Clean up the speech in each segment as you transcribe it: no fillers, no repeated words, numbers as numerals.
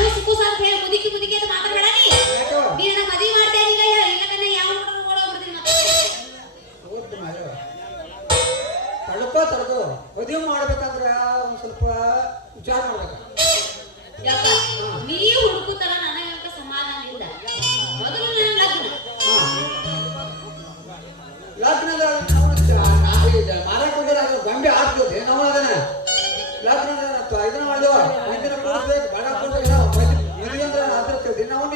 ಕೂಸು ಕೂಸು ಅಂತ ಹೇಳಿ ಮುದುಕಿ ಮುದುಕಿ ಅಂತ ಮಾತಾಡಬೇಡ ನೀ ನನ್ನ ಮದುವೆ ಮಾಡ್ತಾ ಇಲ್ಲ ಇಲ್ಲ ಯಾವ ನೋಡ್ಬಿಡ್ತೀನಿ ತಡ್ಕೋ ಮದುವೆ ಮಾಡ್ಬೇಕಂದ್ರೆ ಒಂದ್ ಸ್ವಲ್ಪ ವಿಚಾರ ಮಾಡ್ಬೇಕು. ಯಾಕ ನೀವು ಹುಡುಕುತ್ತಲ್ಲ ನನಗೆ ಸಮಾಧಾನ ಇಲ್ಲ. ಮೊದಲು ನನ್ನ ಲಗ್ನದ ಮಾರಕ್ ಹೋಗಿರ ಗೊಂಬೆ ಹಾಕ್ತದೆ ನಾವು ಅದನ್ನ ಲಗ್ನದ ಇದನ್ನ ಮಾಡಿದವ ಮುಂದಿನ ಕೊಡ್ಬೇಕು ಬಡ ಕೊಡ್ಬೇಕು ಮದುವೆ ಅಂದ್ರೆ ಅದ್ರತೀವಿ ನಾವು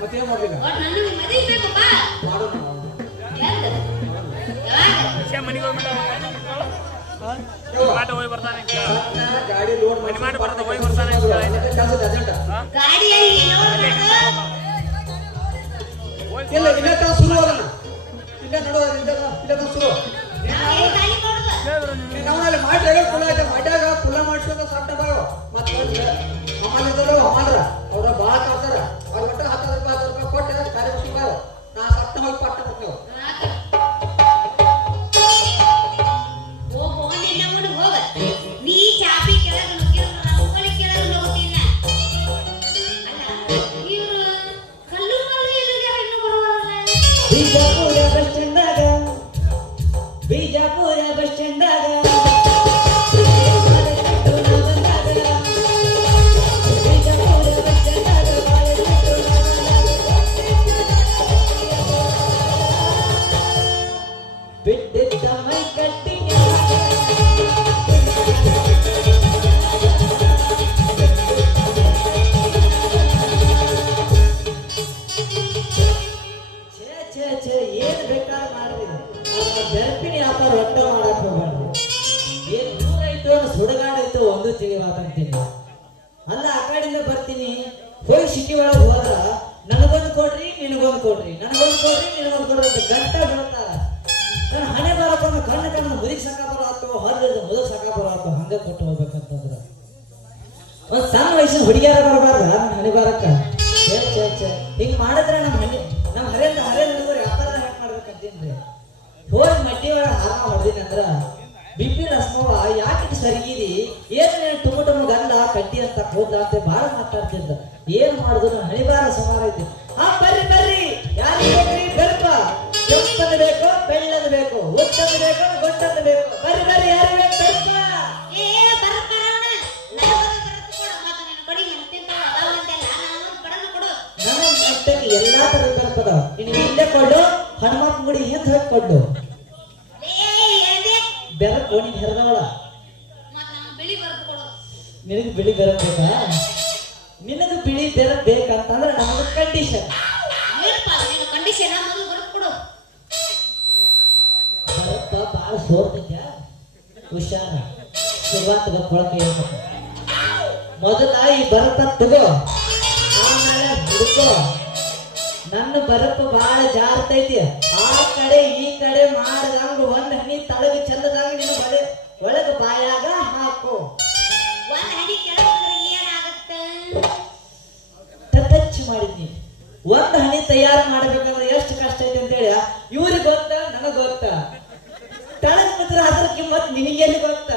ಮತ್ತೇನ್ ಮಾಡ್ಲಿಲ್ಲ ಗಾಡಿ ಲೋಡ್ ಇಲ್ಲ ಇನ್ನತ ಶುರು ಅದನ್ನ ಇಲ್ಲ ನೋಡೋದು ಶುರು ನಾವಲ್ಲಿ ಮಾಡ್ಯಾಗ ಕುಲ ಐತೆ ಮಾಡ್ಯಾಗ ಕುಲ ಮಾಡ್ಸ್ಕೊಂಡ ಸಾಕ್ತ ಬರೋ ಮತ್ತೆ ಅಮ್ಮನಿದ್ದಲ್ಲ ಅಮ್ಮಂದ್ರ ಅವ್ರ ಭಾಳ ಕಾಡ್ತಾರ ಅವ್ರ ಒಟ್ಟು 10,000 ರೂಪಾಯಿ ಕೊಟ್ಟೆ ಕಾರ್ಯ ನಾ ಸತ್ತ ಹೋಗಿ ಪಟ್ಟ ಕೊಡ್ತೇವೆ. ಬಿಜಾಪುರ ಬಸ್ ಸ್ಟ್ಯಾಂಡಾಗ ಬಿಟ್ಟಿದ್ದ ಮೈ ಕಟ್ಟಿ ಏನ್ ಬೇಕಾದ್ರೆ ಮಾಡ್ರಿ ಬೆರಪಿನಿ ವ್ಯಾಪಾರ ಒಟ್ಟ ಮಾಡಕ್ ಹೋಗ್ಬಾರ್ದು. ಏನ್ ಊರೈತು ಸುಡಗಾಡೈತು ಒಂದು ತಿಳಿವಾದಂತೀನಿ ಅಲ್ಲ. ಆ ಕಡೆಯಿಂದ ಬರ್ತೀನಿ ಹೋಗಿ ಸಿಟಿ ಒಳಗೆ ಹೋದ್ರ ನನಗೊಂದು ಕೊಡ್ರಿ ನಿನಗೊಂದು ಕೊಡ್ರಿ ನನಗೊಂದು ಕೊಡ್ರಿ ನಿನಗೊಂದು ಕೊಡ್ರಿ ಅಂತ ಗಂಟ ಬಿಡ್ತಾರ. ನನ್ನ ಹಣೆ ಬರಕೊಂಡು ಕಣ್ಣು ಮುದುಕ್ ಸಾಕ ಬರೋ ಹೊರಗೆ ಮುದುಕ್ ಸಾಕ ಬರೋ ಹಂಗ ಕೊಟ್ಟು ಹೋಗ್ಬೇಕಂತಂದ್ರ ಒಂದ್ ಸಣ್ಣ ವಯಸ್ಸಿನ ಹುಡುಗಿಯಾರ ಬರಬಾರ್ದ ನನ್ನ ಹಣೆ ಬರಕ್ಕ. ಹಿಂಗ್ ಮಾಡಿದ್ರೆ ನಮ್ಮ ಹರೇಂದ್ರ ಹುಡುಗರು ವ್ಯಾಪಾರ ಹೆಂಗ್ ಮಾಡ್ಬೇಕಂತೀನಿ. ಹೋಗಿ ಮಡ್ಡಿ ಒಳಗೆ ಹಾರ ಹೊಡೆದಿನಿ ಅಂದ್ರ ಬಿಪಿ ರಸ್ಮವ ಯಾಕೆ ಸರಿಗಿರಿ ಏನ್ ಟುಮಟುಮ ಗಂಡ ಕಟ್ಟಿ ಅಂತ ಹೋದ ಅಂತ ಬಾಳ ಮಾತಾಡ್ತಿದ್ದ. ಏನ್ ಮಾಡುದು ನನ್ನ ಹಣಿಬಾರ ಸುಮಾರ ಐತಿ. ಬರ್ರಿ ಯಾರಿಗೆ ಬೇಕ್ರಿ ಬೆಳಪ ಕೆಂಪದ ಬೇಕು ಬೆಳ್ಳದ ಬೇಕು ಒಟ್ಟದ ಬೇಕು ಗೊಟ್ಟದ ಬೇಕು ಬರ್ರಿ ಯಾರು ಬೇಕು ಬೆಳಪ ನನ್ನ ಮಟ್ಟಕ್ಕೆ ಎಲ್ಲಾ ತರ ಬೆಳಪದ ನಿನಗೆ ಇಲ್ಲೇ ಕೊಡು ಹನುಮಪ್ಪ ಗುಡಿ ಹಿಂದೆ ಹೋಗಿ ಕೊಡು ಬೆರಕು ನೀನ್ ಹೆರದವಳ ನಿನಗೆ ಬಿಳಿ ಬೆರಕ್ ಬೇಕಾ? ನಿನಗೆ ಬಿಳಿ ಬೆರಕ್ ಬೇಕಂತಂದ್ರೆ ನಮ್ದು ಕಂಡೀಷನ್ ಬರಪ್ಪ ಬಾಳ ಸೋರ್ತೈತ್ಯ ಹುಷಾರ ಶುರುವಾತ ಕೊಳಕೆ ಮೊದಲ ಈ ಬರತ್ತ ತಗೋ ಆಮೇಲೆ ಹುಡುಕೋ. ನನ್ನ ಬರಪ್ಪ ಬಾಳ ಜಾರ್ತೈತಿ ಆ ಕಡೆ ಈ ಕಡೆ ಮಾಡಿದಂಗ ಒಂದ್ ಹನಿ ತಳಗ ಚೆಲ್ಲದಂಗ ನಿನ್ನ ಬಳೆ ಒಳಗ ಬಾಯಾಗ ಹಾಕು. ಟಚ್ ಮಾಡಿದ್ನಿ ಒಂದ್ ಹನಿ ತಯಾರು ಮಾಡ್ಬೇಕಂದ್ರೆ ಎಷ್ಟು ಕಷ್ಟ ಐತಿ ಅಂತೇಳಿ ಇವ್ರಿಗೆ ಗೊತ್ತ ನನಗ್ ಗೊತ್ತ. ತಳಗ ಬಿದ್ರೆ ಅದ್ರ ಕಿಮ್ಮತ್ ನಿನಗೆಲ್ಲಿ ಗೊತ್ತ.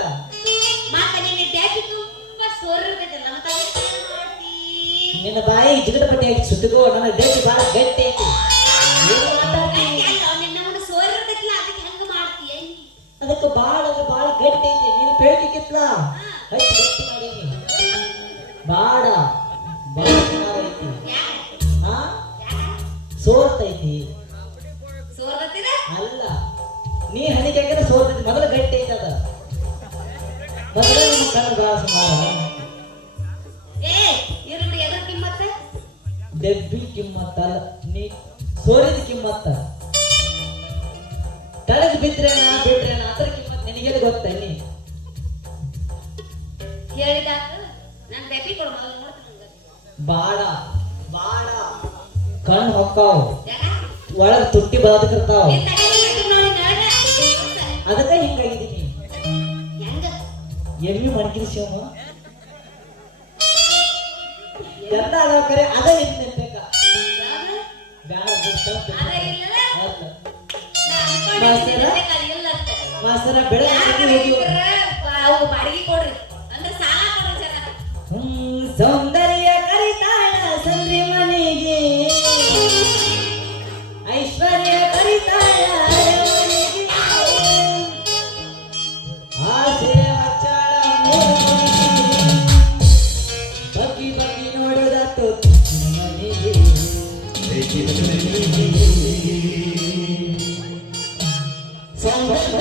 ನಿನ್ನ ಬಾಯಿ ಜಿಗಟ ಪಟ್ಟಿ ಹಾಕಿ ಸುತ್ತಗೋ ನನ್ನ ದೇಶ ಬಾಳ ಗಟ್ಟಿ ಐತಿ. ಅದಕ್ಕೆ ಬಾಳ ಗಟ್ಟಿ ಐತಿ. ನೀನು ಪೇಟಿ ಕಿತ್ಲ ಹಚ್ಚಿ ಗಟ್ಟಿ ಮಾಡೀನಿ ಬಾಡ ಐತಿ. ಸೋರ್ತೈತಿ ಅಲ್ಲ ನೀ ಹಣಿಗೆ ಹಾಕಿದ್ರೆ ಸೋರ್ತೈತಿ. ಮೊದಲು ಗಟ್ಟಿ ಐತಿ ಅದ ಮೊದಲೇ ನಿಮ್ಮ ಕಣ್ಣು ಬಾಳ ಸುಮಾರ ಡೆಬ್ಬಿ ಕಿಮ್ಮತ್ತ ನೀ ಸೋರಿದ ಕಿಮ್ಮತ್ತ. ತಳಗ್ ಬಿದ್ರೇನ ಬಿಟ್ರೇನ ಅದ್ರ ಕಿಮ್ಮತ್ ನಿನಗೆಲ್ಲ ಗೊತ್ತ. ನೀ ಬಾಡ ಕಣ್ಣು ಹೊಕ್ಕಾವ್ ಒಳಗ್ ತುಟ್ಟಿ ಬದಕರ್ತಾವ. ಅದಕ್ಕ ಹಿಂಗಾಗಿದ್ದೀನಿ. ಎಮ್ಮಿ ಮಣಕಿನ ಶಿವಮ್ಮ ಎಲ್ಲ ಅದಾವ ಕರೆ ಅದ ಹಿಂಗ್ ನೆನ್ಬೇಕ. ಬ್ಯಾಡ ಬಿಡು, ತಪ್ಪು. ಅದ ಇಲ್ಲಲ್ಲ? ಆತ. ನಾ ಅನ್ಕೊಂಡಿದ್ದೆ ಅದು ಇಲ್ಲ ಅಂತ. ಮಾಸ್ತರ ಯಾರ್ ಬೆಳಗ್ಗೆ ಕಡೆ ಹೋಗಿ ಇದ್ರ ಅವು ಬಾಡಿಗೆ ಕೊಡ್ರಿ ಅಂದ್ರೆ ಸಾಲ ಕೊಡ್ರಿ ಜನ. ಸೌಂದರ್ಯ ಕರಿತಾಳ ಸಂದ್ರಿ ಮನೆಗೆ, ಐಶ್ವರ್ಯ ಕರಿತಾಳ ಅರಮನೆಗೆ, ಆಸೆ ಹಚ್ಚಾಳ ಮೂರವನಿಗೆ, ಬಗ್ಗಿ ಬಗ್ಗಿ ನೋಡೋದಾತು ಮನೆಗೆ. ಸೌಂದರ್ಯ